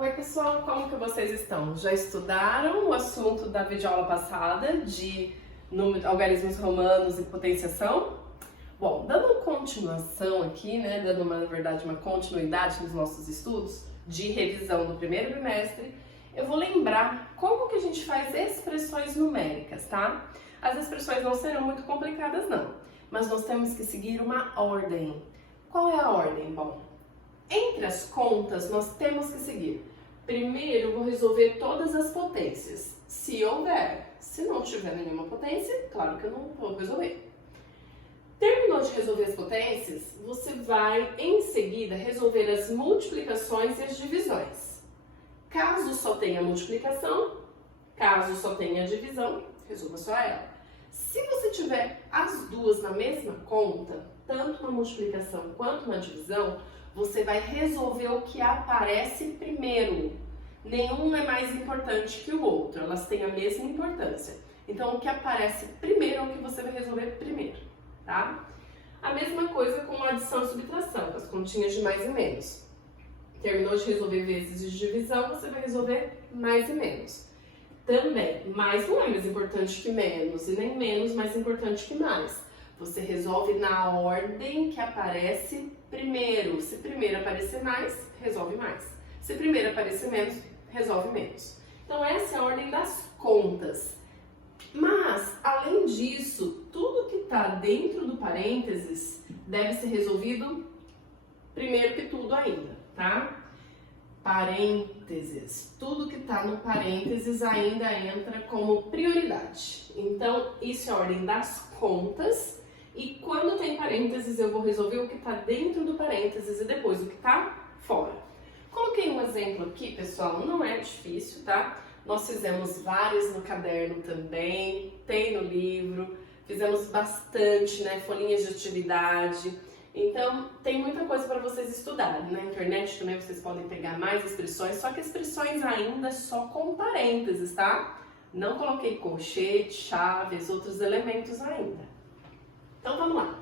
Oi pessoal, como que vocês estão? Já estudaram o assunto da videoaula passada de algarismos romanos e potenciação? Bom, dando continuação aqui, né, na verdade uma continuidade nos nossos estudos de revisão do primeiro bimestre, eu vou lembrar como que a gente faz expressões numéricas, tá? As expressões não serão muito complicadas não, mas nós temos que seguir uma ordem. Qual é a ordem? Bom, entre as contas, nós temos que seguir. Primeiro, eu vou resolver todas as potências, se houver. Se não tiver nenhuma potência, claro que eu não vou resolver. Terminou de resolver as potências, você vai, em seguida, resolver as multiplicações e as divisões. Caso só tenha multiplicação, caso só tenha divisão, resolva só ela. Se você tiver as duas na mesma conta, tanto na multiplicação quanto na divisão, você vai resolver o que aparece primeiro. Nenhum é mais importante que o outro, elas têm a mesma importância. Então, o que aparece primeiro é o que você vai resolver primeiro, tá? A mesma coisa com adição e subtração, com as continhas de mais e menos. Terminou de resolver vezes de divisão, você vai resolver mais e menos. Também, mais não é mais importante que menos, e nem menos mais importante que mais. Você resolve na ordem que aparece primeiro. Se primeiro aparecer mais, resolve mais. Se primeiro aparecer menos, resolve menos. Então essa é a ordem das contas. Mas, além disso, tudo que está dentro do parênteses deve ser resolvido primeiro que tudo ainda, tá? Parênteses. Tudo que está no parênteses ainda entra como prioridade. Então, isso é a ordem das contas. E quando tem parênteses, eu vou resolver o que está dentro do parênteses e depois o que está fora. Coloquei um exemplo aqui, pessoal, não é difícil, tá? Nós fizemos vários no caderno também, tem no livro, fizemos bastante, né? Folhinhas de atividade. Então, tem muita coisa para vocês estudarem. Na internet também vocês podem pegar mais expressões, só que expressões ainda só com parênteses, tá? Não coloquei colchete, chaves, outros elementos ainda. Então vamos lá.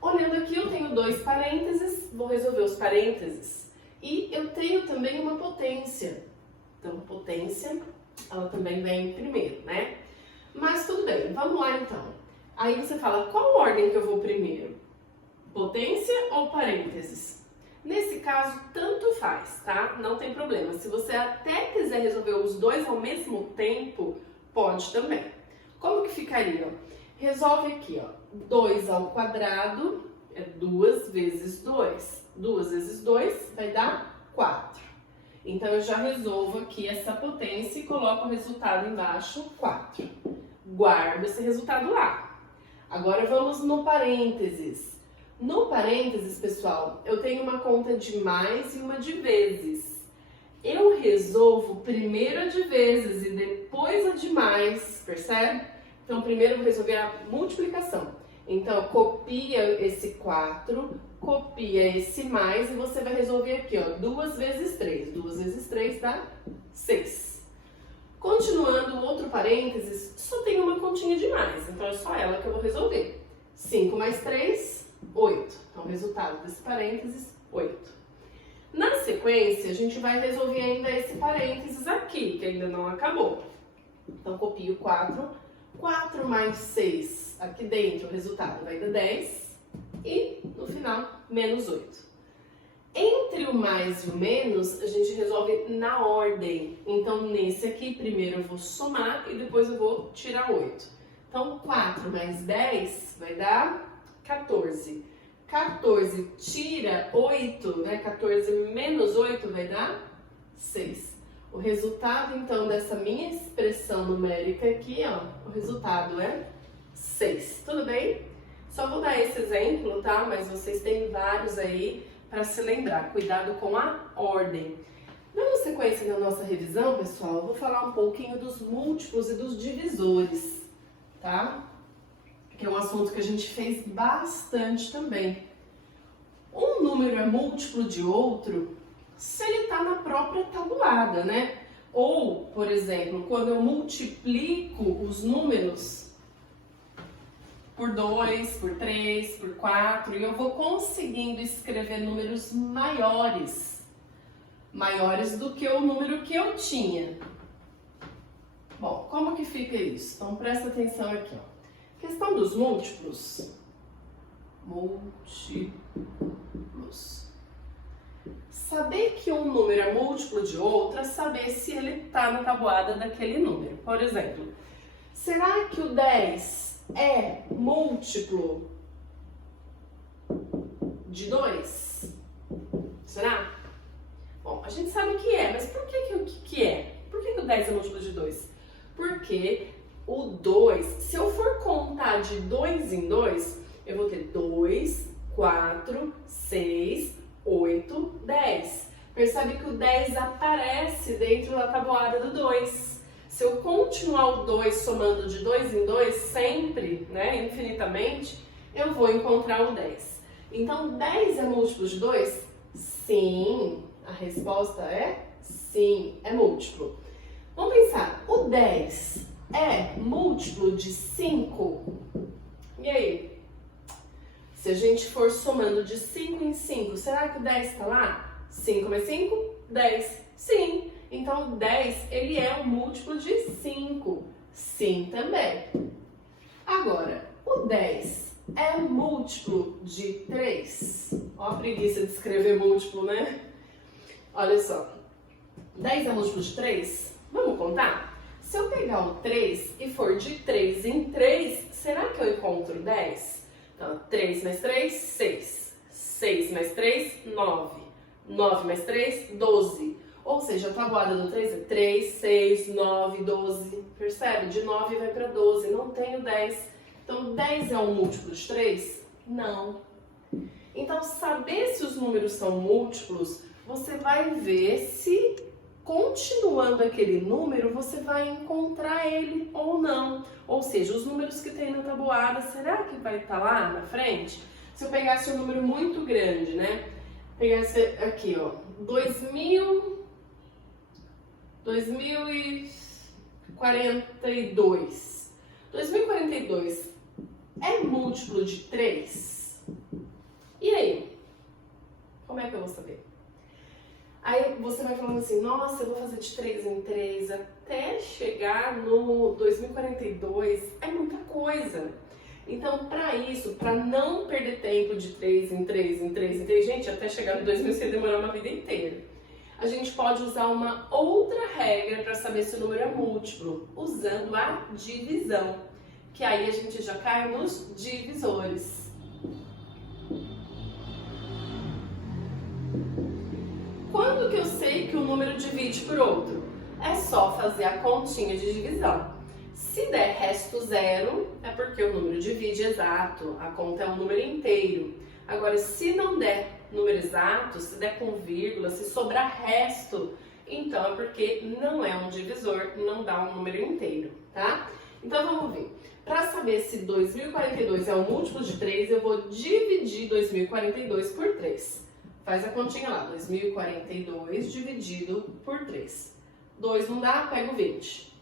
Olhando aqui, eu tenho dois parênteses, vou resolver os parênteses. E eu tenho também uma potência. Então, potência, ela também vem primeiro, né? Mas tudo bem, vamos lá então. Aí você fala, qual ordem que eu vou primeiro? Potência ou parênteses? Nesse caso, tanto faz, tá? Não tem problema. Se você até quiser resolver os dois ao mesmo tempo, pode também. Como que ficaria? Resolve aqui, ó. 2 ao quadrado é 2 vezes 2. 2 vezes 2 vai dar 4. Então, eu já resolvo aqui essa potência e coloco o resultado embaixo, 4. Guardo esse resultado lá. Agora, vamos no parênteses. No parênteses, pessoal, eu tenho uma conta de mais e uma de vezes. Eu resolvo primeiro a de vezes e depois a de mais, percebe? Então, primeiro eu vou resolver a multiplicação. Então, copia esse 4, copia esse mais e você vai resolver aqui, ó, 2 vezes 3. 2 vezes 3 dá 6. Continuando, o outro parênteses, só tem uma continha de mais, então é só ela que eu vou resolver. 5 mais 3, 8. Então, o resultado desse parênteses, 8. Na sequência, a gente vai resolver ainda esse parênteses aqui, que ainda não acabou. Então, copio 4. 4 mais 6, aqui dentro o resultado vai dar 10 e no final menos 8. Entre o mais e o menos, a gente resolve na ordem. Então, nesse aqui, primeiro eu vou somar e depois eu vou tirar 8. Então, 4 mais 10 vai dar 14. 14 tira 8, né? 14 menos 8 vai dar 6. O resultado, então, dessa minha expressão numérica aqui, ó, o resultado é 6. Tudo bem? Só vou dar esse exemplo, tá? Mas vocês têm vários aí para se lembrar. Cuidado com a ordem. Na sequência da nossa revisão, pessoal, eu vou falar um pouquinho dos múltiplos e dos divisores, tá? Que é um assunto que a gente fez bastante também. Um número é múltiplo de outro se ele está na própria tabuada, né? Ou, por exemplo, quando eu multiplico os números por 2, por 3, por 4, e eu vou conseguindo escrever números maiores maiores do que o número que eu tinha. Bom, como que fica isso? Então presta atenção aqui, ó. Questão dos múltiplos. Múltiplos. Saber que um número é múltiplo de outro é saber se ele está na tabuada daquele número. Por exemplo, será que o 10 é múltiplo de 2? Será? Bom, a gente sabe que é, mas por que é? Por que o 10 é múltiplo de 2? Porque o 2, se eu for contar de 2 em 2, eu vou ter 2, 4, 6, 8, 10. Percebe que o 10 aparece dentro da tabuada do 2. Se eu continuar o 2 somando de 2 em 2, sempre, né, infinitamente, eu vou encontrar o 10. Então, 10 é múltiplo de 2? Sim. A resposta é sim, é múltiplo. Vamos pensar, o 10 é múltiplo de 5? E aí? Se a gente for somando de 5 em 5, será que o 10 está lá? 5 mais 5? 10. Sim. Então, o 10, ele é um múltiplo de 5. Sim, também. Agora, o 10 é múltiplo de 3? Ó a preguiça de escrever múltiplo, né? Olha só. 10 é múltiplo de 3? Vamos contar? Se eu pegar o 3 e for de 3 em 3, será que eu encontro 10? Então, 3 mais 3, 6. 6 mais 3, 9. 9 mais 3, 12. Ou seja, a tabuada do 3 é 3, 6, 9, 12. Percebe? De 9 vai para 12. Não tenho 10. Então, 10 é um múltiplo de 3? Não. Então, saber se os números são múltiplos, você vai ver se, continuando aquele número, você vai encontrar ele ou não. Ou seja, os números que tem na tabuada, será que vai estar lá na frente? Se eu pegasse um número muito grande, né? Pegasse aqui, ó, 2042. 2042 é múltiplo de 3? E aí? Como é que eu vou saber? Aí você vai falando assim, nossa, eu vou fazer de 3 em 3 até chegar no 2042, é muita coisa. Então, para isso, para não perder tempo de 3 em 3 em 3 em 3, gente, até chegar no 2000 você demorar uma vida inteira. A gente pode usar uma outra regra para saber se o número é múltiplo, usando a divisão, que aí a gente já cai nos divisores. Quando que eu sei que o número divide por outro? É só fazer a continha de divisão. Se der resto zero, é porque o número divide exato, a conta é um número inteiro. Agora, se não der número exato, se der com vírgula, se sobrar resto, então é porque não é um divisor, não dá um número inteiro, tá? Então vamos ver. Para saber se 2042 é um múltiplo de 3, eu vou dividir 2042 por 3. Faz a continha lá, 2042 dividido por 3. 2 não dá, pega o 20.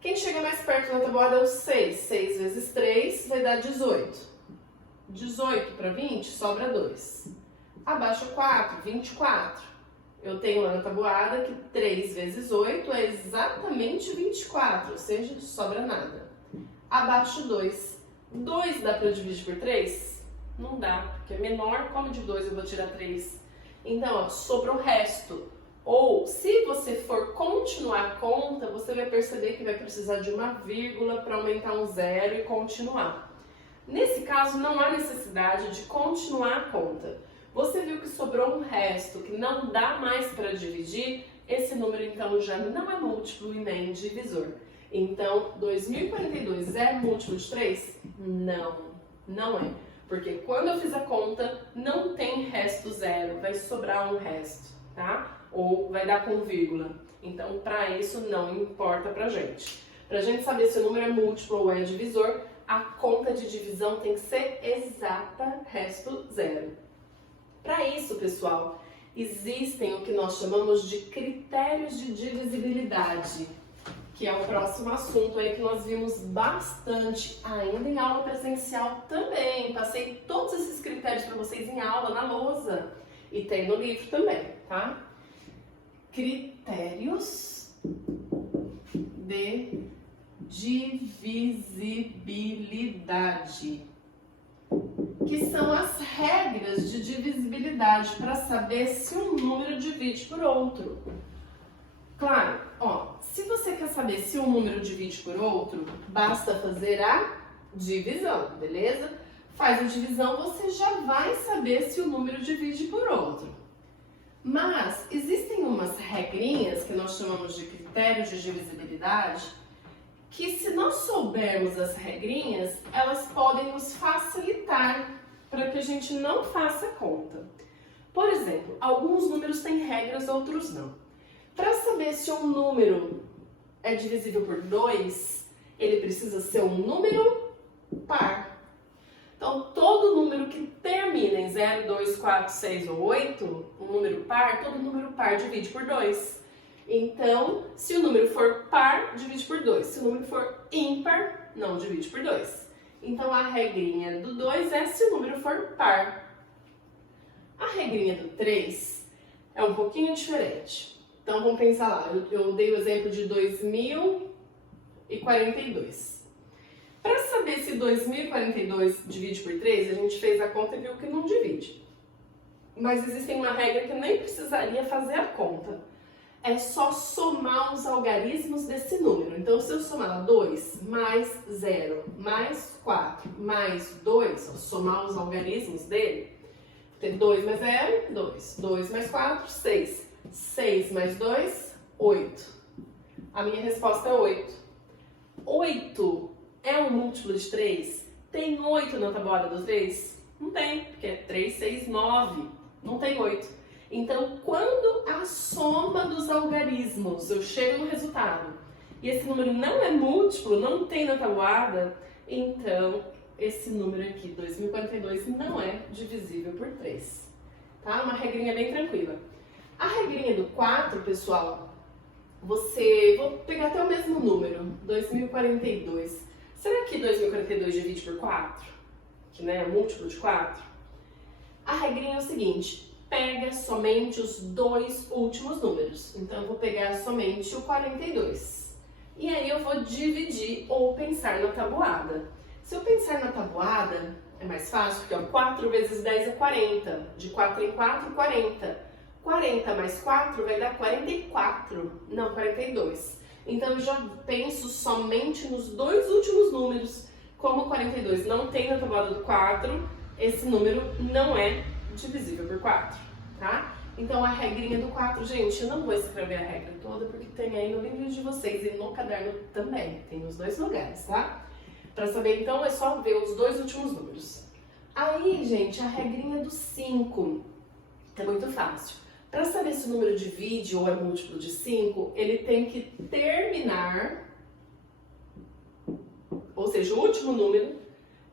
Quem chega mais perto na tabuada é o 6. 6 vezes 3 vai dar 18. 18 para 20 sobra 2. Abaixo 4, 24. Eu tenho lá na tabuada que 3 vezes 8 é exatamente 24, ou seja, sobra nada. Abaixo 2. 2 dá para dividir por 3? Não dá, porque é menor, como de 2 eu vou tirar 3? Então, ó, sobra o resto. Ou, se você for continuar a conta, você vai perceber que vai precisar de uma vírgula para aumentar um zero e continuar. Nesse caso, não há necessidade de continuar a conta. Você viu que sobrou um resto que não dá mais para dividir, esse número então já não é múltiplo e nem divisor. Então, 2042 é múltiplo de 3? Não, não é. Porque quando eu fiz a conta, não tem resto zero, vai sobrar um resto, tá? Ou vai dar com vírgula. Então, para isso, não importa pra gente. Pra gente saber se o número é múltiplo ou é divisor, a conta de divisão tem que ser exata, resto zero. Para isso, pessoal, existem o que nós chamamos de critérios de divisibilidade, que é o próximo assunto aí que nós vimos bastante ainda em aula presencial também. Passei todos esses critérios para vocês em aula, na lousa, e tem no livro também, tá? critérios de divisibilidade, que são as regras de divisibilidade para saber se um número divide por outro. Claro, ó, se você quer saber se um número divide por outro, basta fazer a divisão, beleza? Faz a divisão, você já vai saber se o número divide por outro. Mas existem umas regrinhas que nós chamamos de critérios de divisibilidade, que se nós soubermos as regrinhas, elas podem nos facilitar para que a gente não faça conta. Por exemplo, alguns números têm regras, outros não. Para saber se um número é divisível por 2, ele precisa ser um número par. Então, todo número que termina em 0, 2, 4, 6 ou 8, um número par, todo número par divide por 2. Então, se o número for par, divide por 2. Se o número for ímpar, não divide por 2. Então, a regrinha do 2 é se o número for par. A regrinha do 3 é um pouquinho diferente. Então, vamos pensar lá. Eu dei o exemplo de 2042. Para saber se 2042 divide por 3, a gente fez a conta e viu que não divide. Mas existe uma regra que nem precisaria fazer a conta. É só somar os algarismos desse número. Então, se eu somar 2 mais 0 mais 4 mais 2, somar os algarismos dele, tem 2 mais 0, 2. 2 mais 4, 6. 6 mais 2, 8. A minha resposta é 8. 8 é um múltiplo de 3? Tem 8 na tabuada dos 3? Não tem, porque é 3, 6, 9. Não tem 8. Então, quando a soma dos algarismos, eu chego no resultado, e esse número não é múltiplo, não tem na tabuada, então esse número aqui, 2042, não é divisível por 3. Tá? Uma regrinha bem tranquila. A regrinha do 4, pessoal, vou pegar até o mesmo número, 2042. Será que 2042 divide por 4? Que né, é múltiplo de 4? A regrinha é o seguinte, pega somente os dois últimos números. Então, eu vou pegar somente o 42. E aí, eu vou dividir ou pensar na tabuada. Se eu pensar na tabuada, é mais fácil, porque ó, 4 vezes 10 é 40. De 4 em 4, 40. 40 mais 4 vai dar 44, não 42. Então, eu já penso somente nos dois últimos números. Como o 42 não tem na tabuada do 4, esse número não é divisível por 4, tá? Então, a regrinha do 4, gente, eu não vou escrever a regra toda, porque tem aí no livro de vocês e no caderno também. Tem nos dois lugares, tá? Para saber, então, é só ver os dois últimos números. Aí, gente, a regrinha do 5 é muito fácil. Para saber se o número divide ou é múltiplo de 5, ele tem que terminar, ou seja, o último número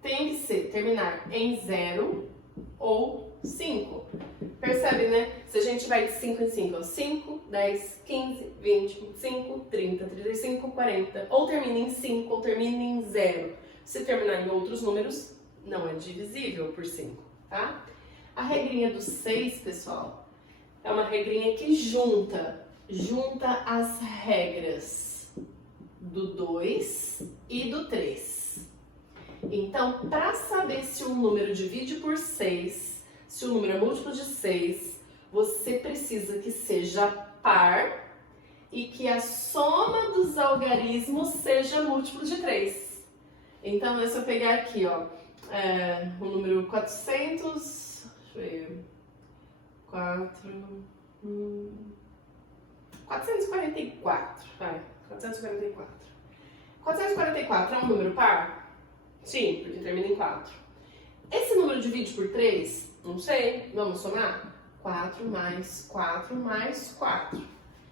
tem que terminar em 0 ou 5. Percebe, né? Se a gente vai de 5 em 5, 5, 10, 15, 20, 25, 30, 35, 40, ou termina em 5 ou termina em 0. Se terminar em outros números, não é divisível por 5, tá? A regrinha do 6, pessoal, é uma regrinha que junta as regras do 2 e do 3. Então, para saber se um número divide por 6, se o número é múltiplo de 6, você precisa que seja par e que a soma dos algarismos seja múltiplo de 3. Então, se eu pegar aqui, ó, o número 400, deixa eu ver, 444, vai, 444. 444 é um número par? Sim, porque termina em 4. Esse número divide por 3? Não sei, vamos somar? 4 mais 4 mais 4.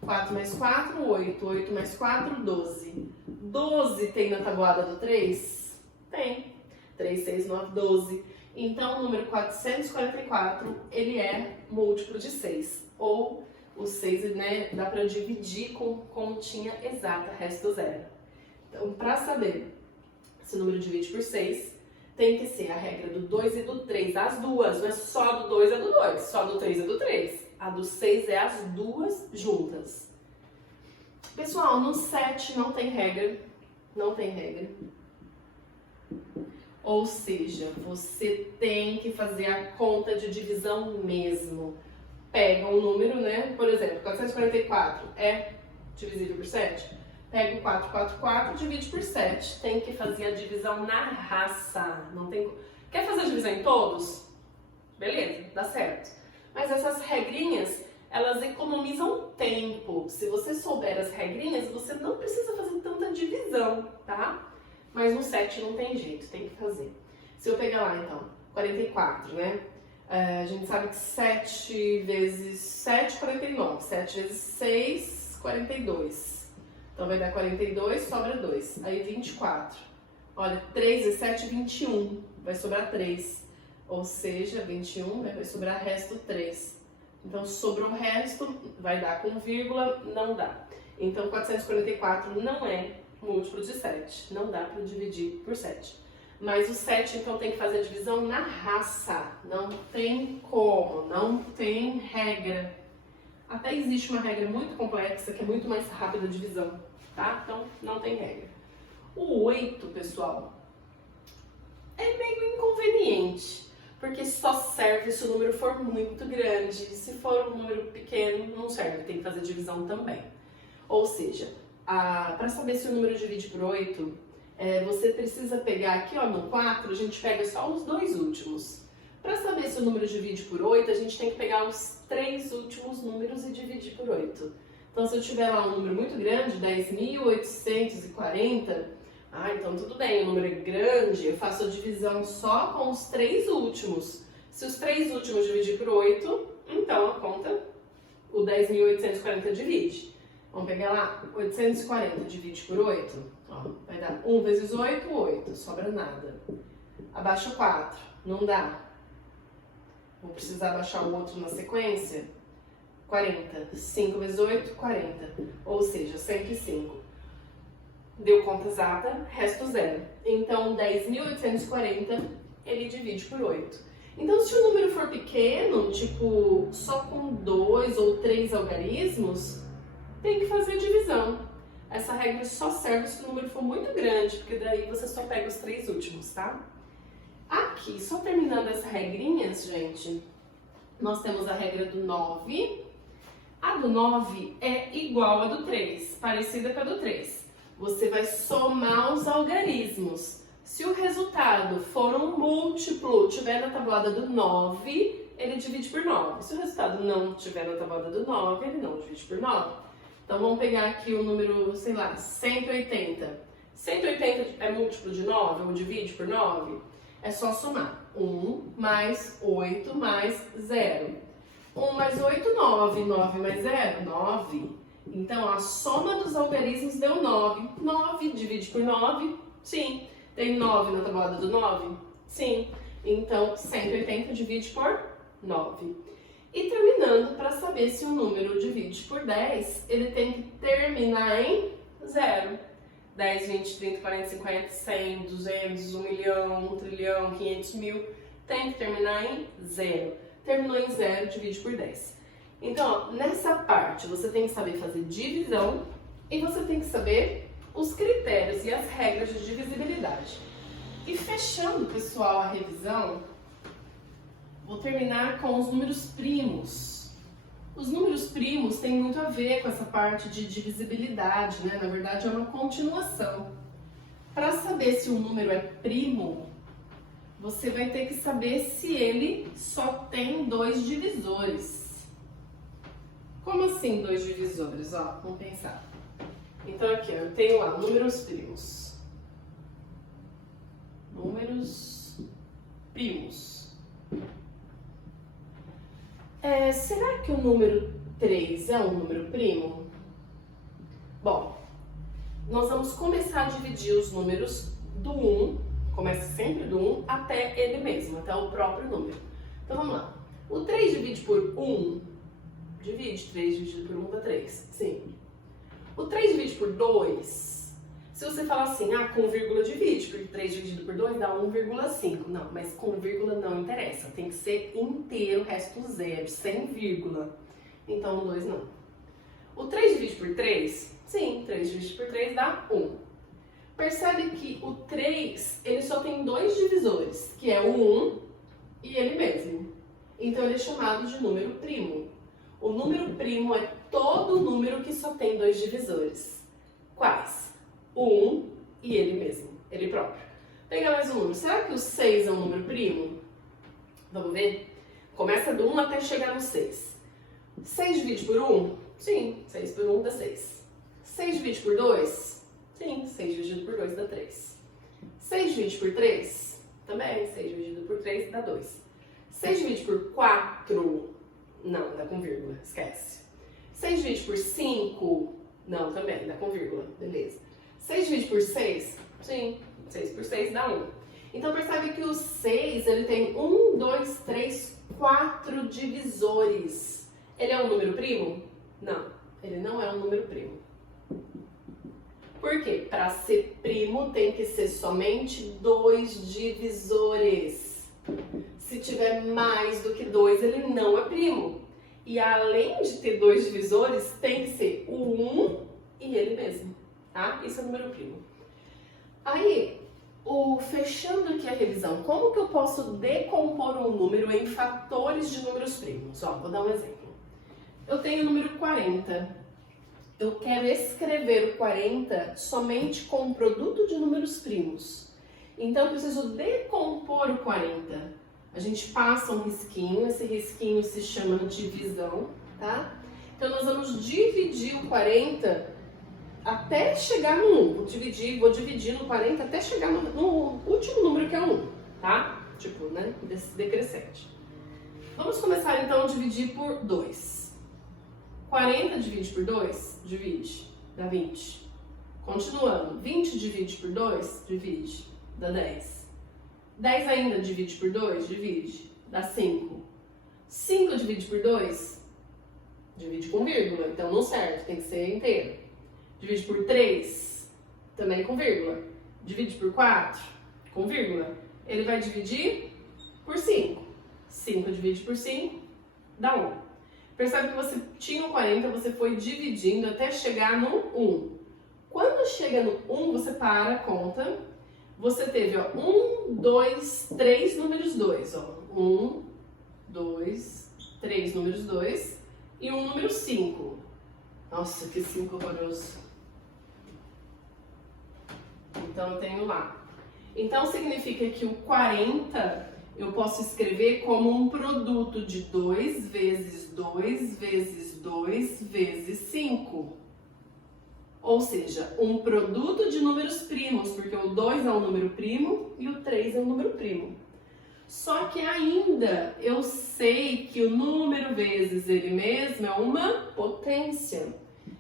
4 mais 4, 8. 8 mais 4, 12. 12 tem na tabuada do 3? Tem. 3, 6, 9, 12. Então, o número 444, ele é múltiplo de 6. Ou o 6, né, dá para dividir com continha exata, resto zero. Então, para saber se o número divide por 6, tem que ser a regra do 2 e do 3. As duas, não é só do 2 é do 2, só do 3 é do 3. A do 6 é as duas juntas. Pessoal, no 7 não tem regra. Não tem regra. Ou seja, você tem que fazer a conta de divisão mesmo. Pega um número, né? Por exemplo, 444 é divisível por 7? Pega o 444 e divide por 7. Tem que fazer a divisão na raça. Não tem... Quer fazer a divisão em todos? Beleza, dá certo. Mas essas regrinhas, elas economizam tempo. Se você souber as regrinhas, você não precisa fazer tanta divisão, tá? Mas no 7 não tem jeito, tem que fazer. Se eu pegar lá, então, 44, né? A gente sabe que 7 vezes 7, 49. 7 vezes 6, 42. Então vai dar 42, sobra 2. Aí 24. Olha, 3 vezes 7, 21. Vai sobrar 3. Ou seja, 21, né? Vai sobrar resto 3. Então sobrou o resto, vai dar com vírgula, não dá. Então 444 não é múltiplo de 7. Não dá para dividir por 7. Mas o 7, então, tem que fazer a divisão na raça. Não tem como, não tem regra. Até existe uma regra muito complexa, que é muito mais rápida a divisão, tá? Então, não tem regra. O 8, pessoal, é meio inconveniente, porque só serve se o número for muito grande. Se for um número pequeno, não serve, tem que fazer divisão também. Ou seja, para saber se o número divide por 8, você precisa pegar aqui, ó, no 4, a gente pega só os dois últimos. Para saber se o número divide por 8, a gente tem que pegar os 3 últimos números e dividir por 8. Então, se eu tiver lá um número muito grande, 10.840, então tudo bem, o número é grande, eu faço a divisão só com os 3 últimos. Se os 3 últimos dividir por 8, então a conta, o 10.840 divide. Vamos pegar lá, 840 divide por 8, ó, vai dar 1 vezes 8, 8, sobra nada. Abaixa 4, não dá. Vou precisar abaixar o outro na sequência. 40, 5 vezes 8, 40, ou seja, 105. Deu conta exata, resto 0. Então, 10.840, ele divide por 8. Então, se o número for pequeno, tipo, só com 2 ou 3 algarismos, tem que fazer divisão. Essa regra só serve se o número for muito grande, porque daí você só pega os 3 últimos, tá? Aqui, só terminando as regrinhas, gente, nós temos a regra do 9. A do 9 é igual à do 3, parecida com a do 3. Você vai somar os algarismos. Se o resultado for um múltiplo, tiver na tabuada do 9, ele divide por 9. Se o resultado não tiver na tabuada do 9, ele não divide por 9. Então, vamos pegar aqui o número, sei lá, 180. 180 é múltiplo de 9 ou divide por 9? É só somar. 1 mais 8 mais 0. 1 mais 8, 9. 9 mais 0, 9. Então, a soma dos algarismos deu 9. 9 divide por 9? Sim. Tem 9 na tabuada do 9? Sim. Então, 180 divide por 9. E terminando, para saber se o número divide por 10, ele tem que terminar em 0. 10, 20, 30, 40, 50, 100, 200, 1 milhão, 1 trilhão, 500 mil. Tem que terminar em 0. Terminou em 0, divide por 10. Então, ó, nessa parte, você tem que saber fazer divisão e você tem que saber os critérios e as regras de divisibilidade. E fechando, pessoal, a revisão, vou terminar com os números primos. Os números primos têm muito a ver com essa parte de divisibilidade, né? Na verdade, é uma continuação. Para saber se um número é primo, você vai ter que saber se ele só tem 2 divisores. Como assim 2 divisores? Ó, vamos pensar. Então aqui, ó, eu tenho lá números primos. Números primos. Será que o número 3 é um número primo? Bom, nós vamos começar a dividir os números do 1, começa sempre do 1 até ele mesmo, até o próprio número. Então vamos lá. O 3 divide por 1, divide 3 dividido por 1 dá 3, sim. O 3 divide por 2, se você falar assim, com vírgula divide, porque 3 dividido por 2 dá 1,5. Não, mas com vírgula não interessa, tem que ser inteiro, resto 0, sem vírgula. então o 2 não. O 3 divide por 3? Sim, 3 divide por 3 dá 1. Percebe que o 3, ele só tem dois divisores, que é o 1 e ele mesmo. Então ele é chamado de número primo. O número primo é todo número que só tem dois divisores. Quais? O 1 e ele mesmo, ele próprio. Pega mais um número. Será que o 6 é um número primo? Vamos ver? Começa do 1 até chegar no 6. 6 divide por 1? Sim, 6 por 1 dá 6. 6 divide por 2? Sim, 6 dividido por 2 dá 3. 6 divide por 3? Também, 6 dividido por 3 dá 2. 6 divide por 4? Não, dá com vírgula, esquece. 6 divide por 5? Não, também, dá com vírgula, beleza. 6 divide por 6? Sim, 6 por 6 dá 1. Então percebe que o 6, ele tem 1, 2, 3, 4 divisores. Ele é um número primo? Não, ele não é um número primo. Por quê? Para ser primo tem que ser somente 2 divisores. Se tiver mais do que 2, ele não é primo. E além de ter 2 divisores, tem que ser o 1 e ele mesmo, tá? Isso é número primo. Aí, fechando aqui a revisão, como que eu posso decompor um número em fatores de números primos? Ó, vou dar um exemplo. Eu tenho o número 40. Eu quero escrever o 40 somente com o produto de números primos. Então, eu preciso decompor o 40. A gente passa um risquinho, esse risquinho se chama divisão, tá? Então, nós vamos dividir o 40 até chegar no 1. Vou dividir no 40 até chegar no último número, que é o 1, tá? Tipo, né, decrescente. Vamos começar, então, a dividir por 2. 40 divide por 2? Divide, dá 20. Continuando, 20 divide por 2? Divide, dá 10. 10 ainda divide por 2? Divide, dá 5. 5 divide por 2? Divide com vírgula, então não serve, tem que ser inteiro. Divide por 3? Também com vírgula. Divide por 4? Com vírgula. Ele vai dividir por 5. 5 divide por 5, dá 1. Percebe que você tinha o 40, você foi dividindo até chegar no 1. Quando chega no 1, você para a conta. Você teve, ó, 1, 2, 3 números 2, ó. 1, 2, 3 números 2 e um número 5. Nossa, que 5 horroroso. Então, eu tenho lá. Então, significa que o 40 eu posso escrever como um produto de 2 vezes 2 vezes 2 vezes 5. Ou seja, um produto de números primos, porque o 2 é um número primo e o 3 é um número primo. Só que ainda eu sei que o número vezes ele mesmo é uma potência.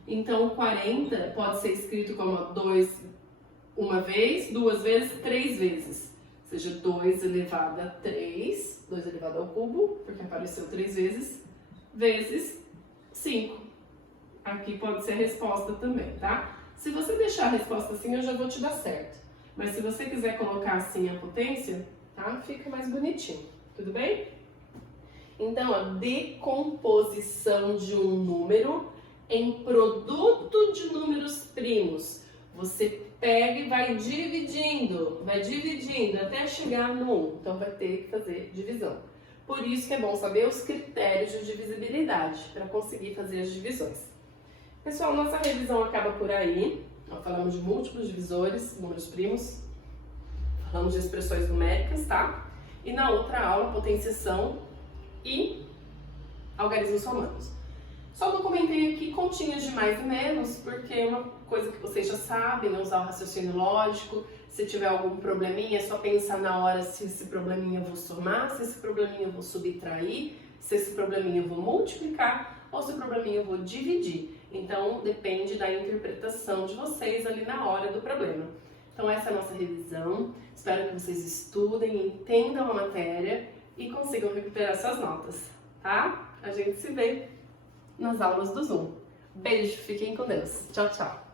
Então, 40 pode ser escrito como 2 uma vez, 2 vezes, 3 vezes. Ou seja, 2 elevado a 3, 2 elevado ao cubo, porque apareceu 3 vezes, vezes 5. Aqui pode ser a resposta também, tá? Se você deixar a resposta assim, eu já vou te dar certo. Mas se você quiser colocar assim a potência, tá? Fica mais bonitinho, tudo bem? Então, a decomposição de um número em produto de números primos. Você pega e vai dividindo até chegar no 1. Então, vai ter que fazer divisão. Por isso que é bom saber os critérios de divisibilidade, para conseguir fazer as divisões. Pessoal, nossa revisão acaba por aí. Falamos de múltiplos divisores, números primos. Falamos de expressões numéricas, tá? E na outra aula, potenciação e algarismos romanos. Só não comentei aqui continhas de mais e menos, porque é uma coisa que vocês já sabem, é usar o raciocínio lógico. Se tiver algum probleminha, é só pensar na hora se esse probleminha eu vou somar, se esse probleminha eu vou subtrair, se esse probleminha eu vou multiplicar ou se o probleminha eu vou dividir. Então, depende da interpretação de vocês ali na hora do problema. Então, essa é a nossa revisão. Espero que vocês estudem, entendam a matéria e consigam recuperar suas notas, tá? A gente se vê nas aulas do Zoom. Beijo, fiquem com Deus. Tchau, tchau.